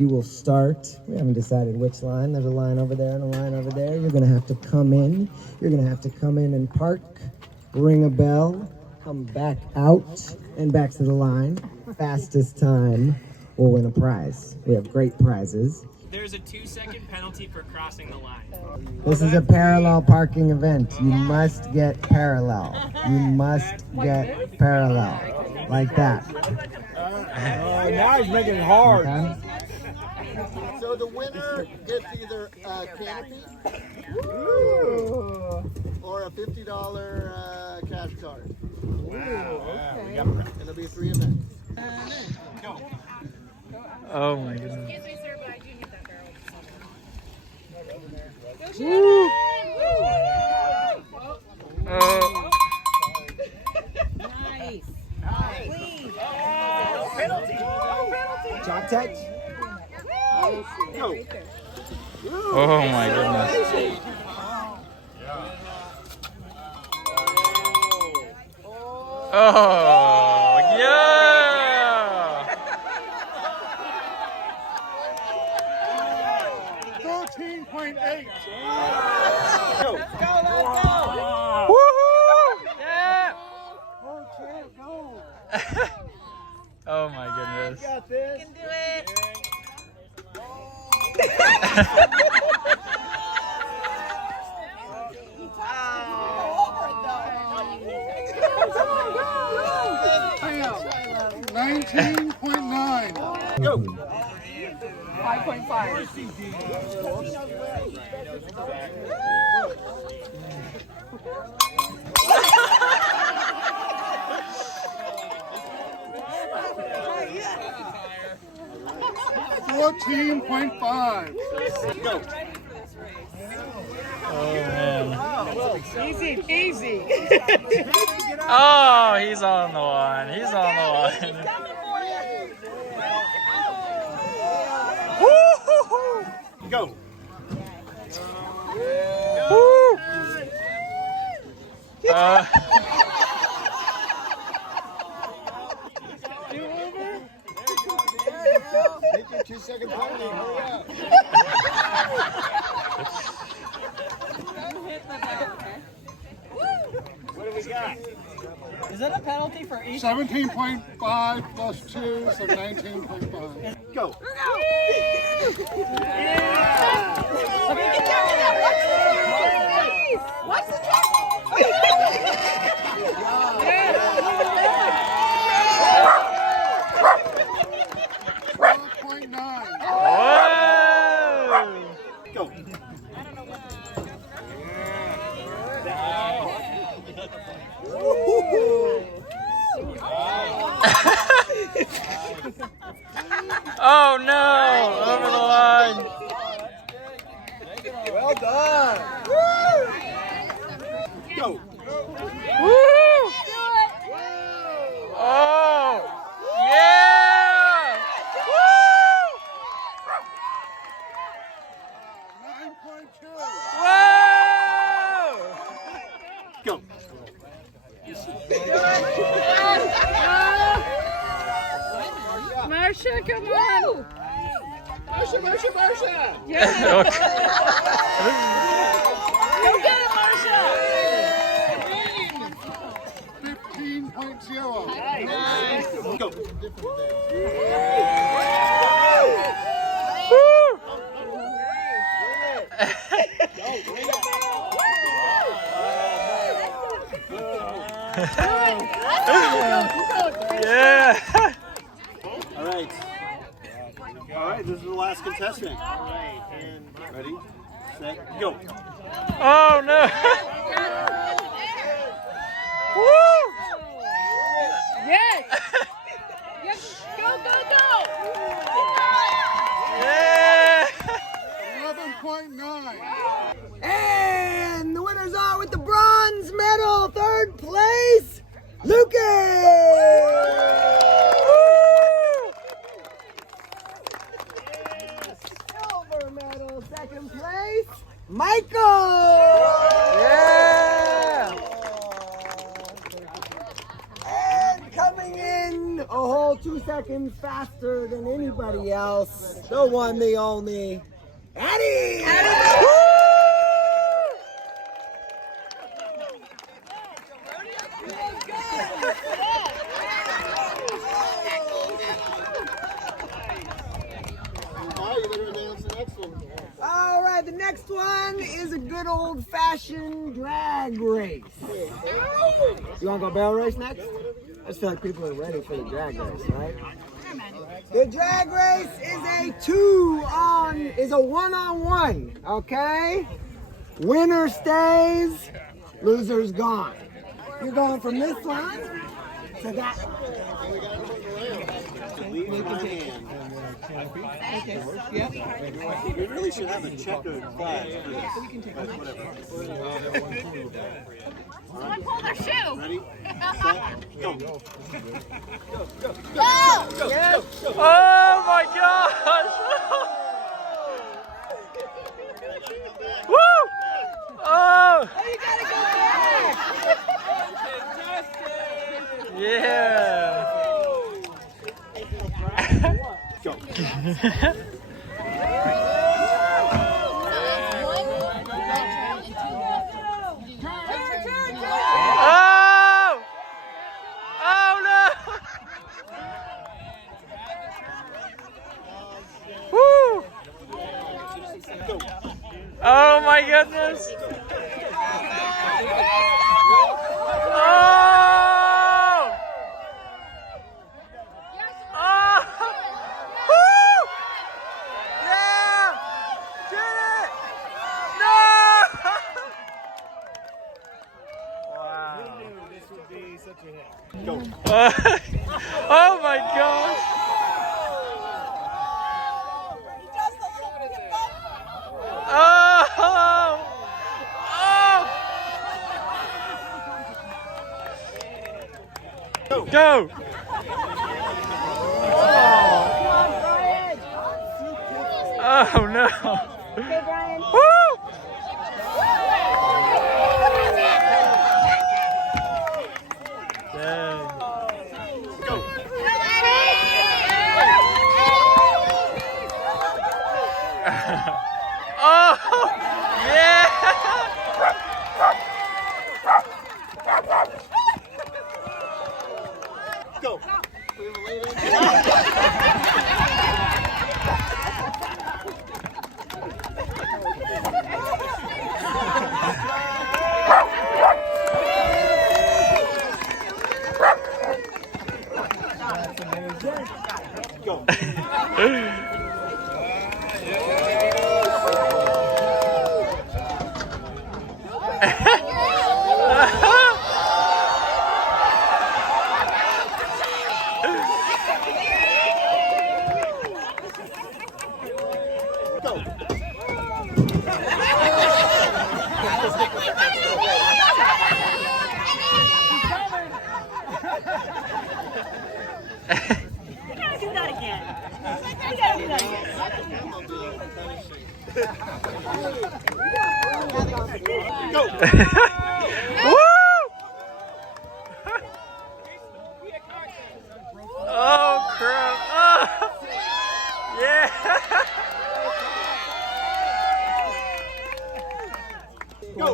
You will start, we haven't decided which line. There's a line over there and a line over there. You're gonna have to come in. You're gonna have to come in and park, ring a bell, come back out and back to the line. Fastest time will win a prize. We have great prizes. There's a 2-second penalty for crossing the line. This is a parallel parking event. You must get parallel. You must get parallel. Like that. Now he's making it hard. Okay? So the winner gets either a canopy or a $50 cash card. Okay. And it'll be 3 events. Oh my goodness. Nice. Clean. Chop touch. Oh my goodness. Oh yeah! 13.8. Go, let's go. Woohoo! Yeah! Oh, champ, go. Oh my goodness. Got this. You can do it. Bam. 19.9. Go. 14.5. Go. Oh man. Easy, easy. Oh, he's on the one. He's on the one. Woo-hoo-hoo. Go. Woo. Take your 2-second penalty. Hurry up. What do we got? Is that a penalty for each? 17.5 plus 2, so 19.5. Go. Watch the track. 12.9. Whoa. Go. Oh no! Over the line. Well done. Go. Woo! Oh! Yeah! Woo! 9.2. Whoa! Go. Marcia, come on. Marsha. Yeah. Go get it, Marcia. 15.0. Go. Yeah! All right. All right, this is the last contestant. Ready, set, go. Oh no! Woo! Yes. Yes. Go, go, go. Yeah! 11.9. And the winners are with the bronze medal, 3rd place, Lucas! Silver medal, 2nd place, Michael! Yeah! And coming in a whole 2 seconds faster than anybody else, the one, the only, Addie! All right, the next one is a good old-fashioned drag race. You want to go barrel race next? I just feel like people are ready for the drag race, right? The drag race is a one-on-one, okay? Winner stays, loser's gone. You're going from this line to that line. Leave my hand. We really should have a checkered flag for this. But whatever. Someone pull their shoe. Ready? Set, go. Go! Oh my gosh! Woo! Oh! You gotta go back! Yeah! Go. Oh! Oh no! Woo! Oh my goodness! Oh! Oh! Woo! Yeah! Did it! No! Wow. Go. Oh my gosh! Oh! Oh! Go! Oh no! Okay, Brian. Woo! Dang. Oh! Yeah! Go. Go. Go. We gotta do that again. We gotta do that again. Go. Woo! Oh crap! Oh. Yeah! Go.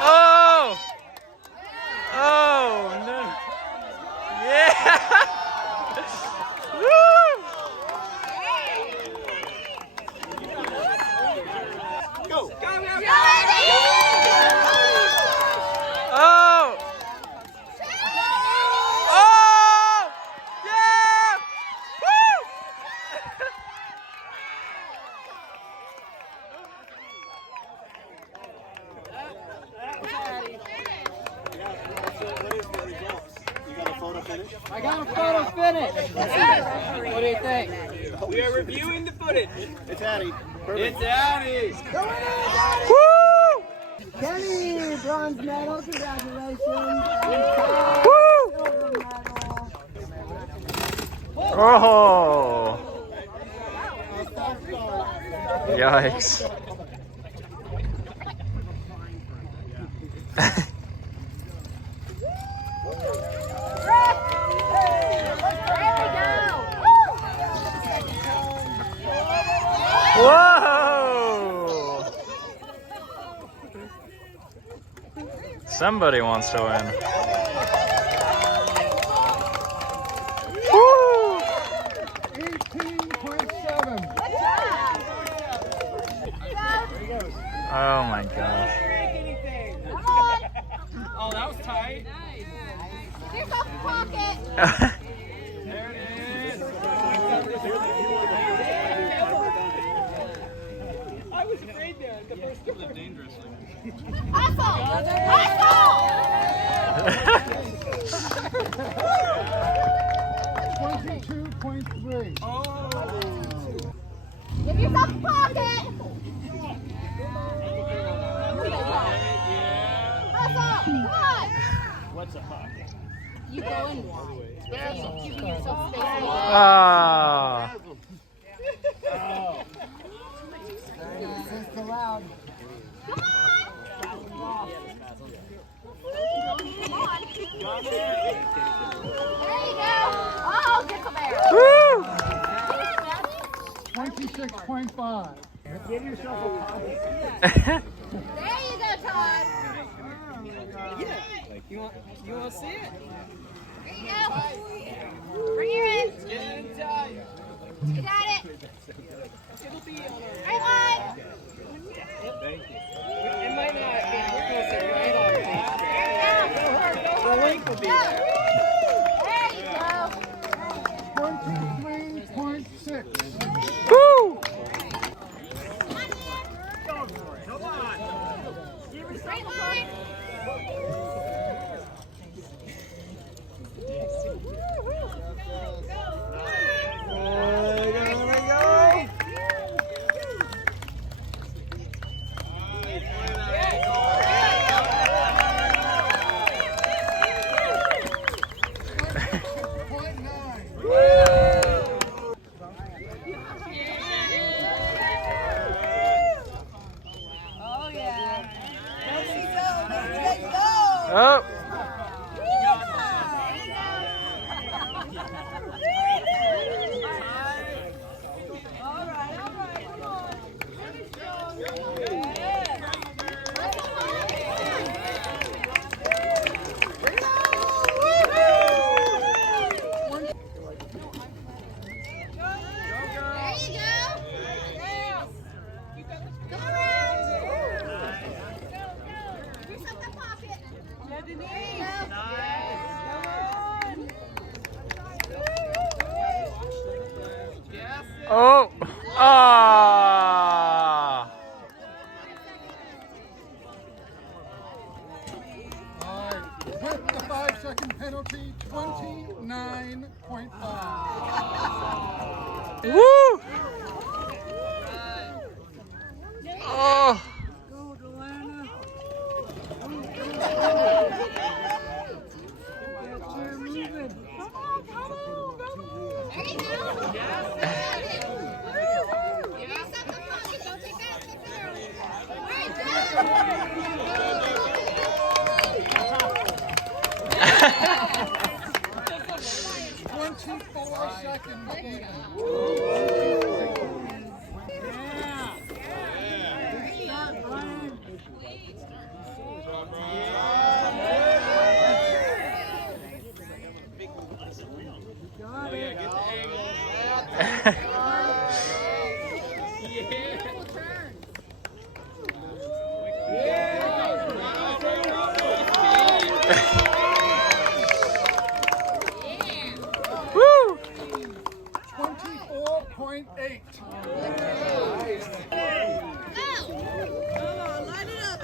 Oh! Oh no! Yeah! Woo! Go. Oh! Oh! Yeah! Woo! What is the results? You got a photo finish? I got a photo finish. What do you think? We are reviewing the footage. It's Addie. Perfect. It's Addie. Woo! Kenny, bronze medal, congratulations. Woo! Silver medal. Oh! Yikes! Whoa! Somebody wants to win. Woo! 18.7. Oh my gosh. Oh, that was tight. Give yourself a pocket. There it is. I was afraid there. The first one was dangerous. Hustle! Hustle! 22.3. Give yourself a pocket. Hustle! Come on! What's a pocket? You go in more. Give yourself space. Ah. It's allowed. Come on! There you go. Oh, get some air. Woo! 26.5. There you go, Todd. You want to see it? There you go. Bring your in. Get inside. You got it. It'll be on Right line. Thank you. It might not. We're going to sit right on it. The link will be there. There you go. 23.6. Woo! Straight line. Oh! Oh! Ah! With the 5-second penalty, 29.5. Woo! Oh! Woo! 24.8.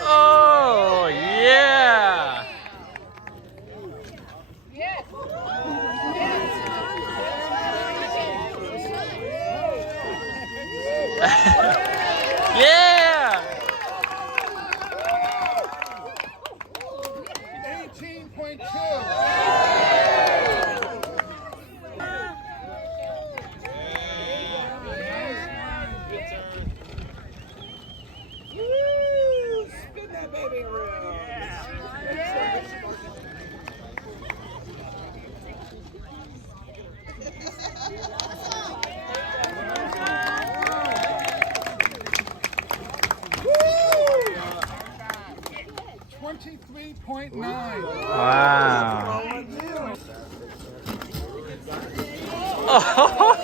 Oh, yeah! Yeah! 18.2. Spin that baby around. 20.9. Wow. Oh.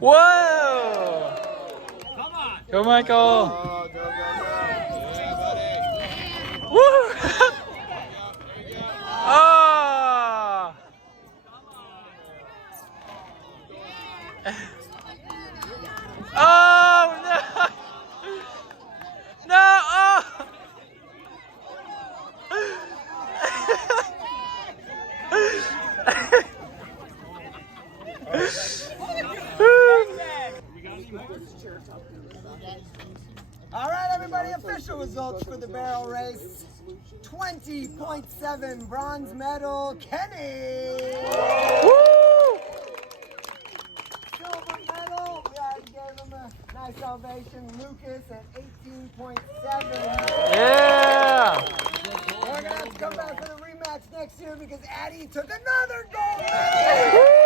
Whoa! Come on! Go, Michael! Oh, go, go, go. Woo! Oh! Oh no! No! Oh! All right, everybody, official results for the barrel race. 20.7 bronze medal, Kenny. Woo! Silver medal, we already gave him a nice ovation. Lucas at 18.7. Yeah! We're going to have to come back for the rematch next year because Addie took another gold medal. Woo!